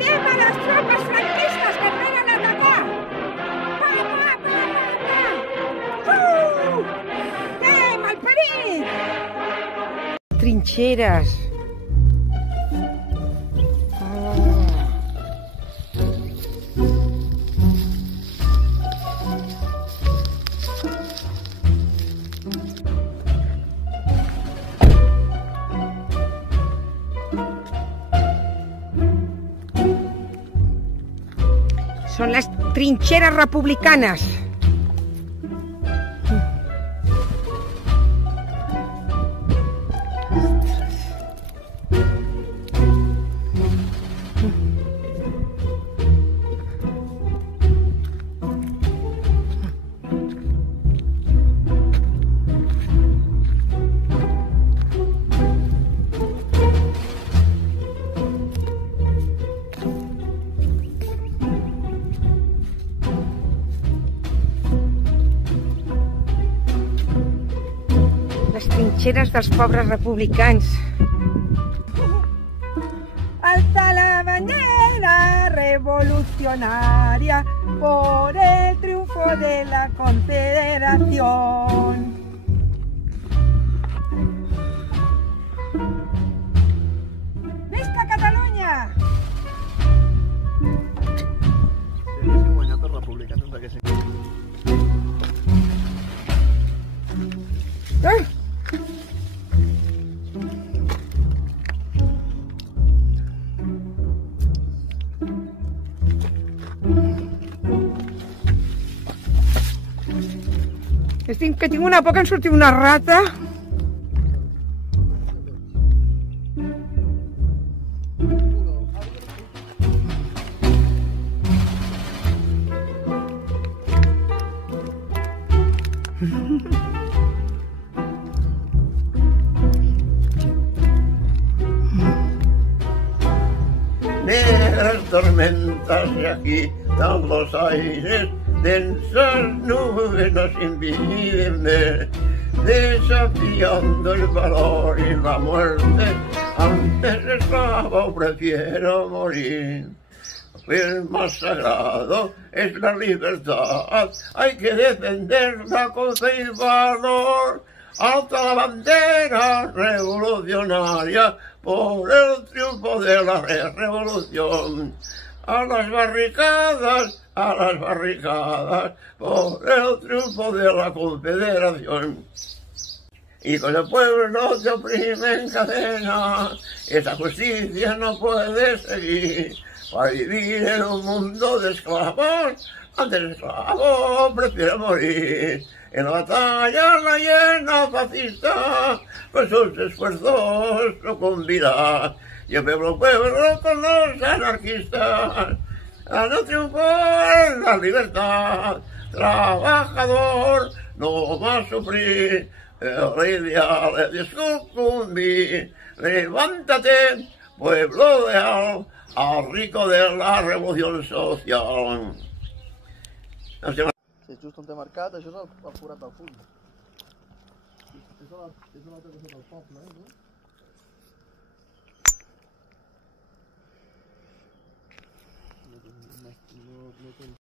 ¡Anem a les tropes franquistes que ens venen a atacar! Va, va, va, va, va! Anem al perill! Trinxeres. Son las trincheras republicanas. Les trinxeres dels pobres republicans. Alza la bandera revolucionaria por el triunfo de la Confederación. Visca Catalunya! Si haguéssim guanyat els republicans ens haguessin... Ai! Que tinc una por que em surti una rata. Negras tormentas y aquí dan los aires, densas nubes nos impiden ver, desafiando el valor y la muerte. Antes esclavo prefiero morir. El más sagrado es la libertad, hay que defenderla con fe y valor. Alza la bandera revolucionaria por el triunfo de la revolución. A las barricadas, por el triunfo de la Confederación. Y con el pueblo se oprime en cadena, esa justicia no puede seguir. Para vivir en un mundo de esclavos, antes esclavo prefiere morir. En la batalla la llena fascista, pues sus esfuerzos sucumbirá. Y el pueblo con los anarquistas, a no triunfar en la libertad. Trabajador, no más sufrir, el ideal es sucumbir. Levántate, pueblo leal, al rico de la revolució social. Si just on t'he marcat, això és el forat del fum. És l'altre costat del poble, no?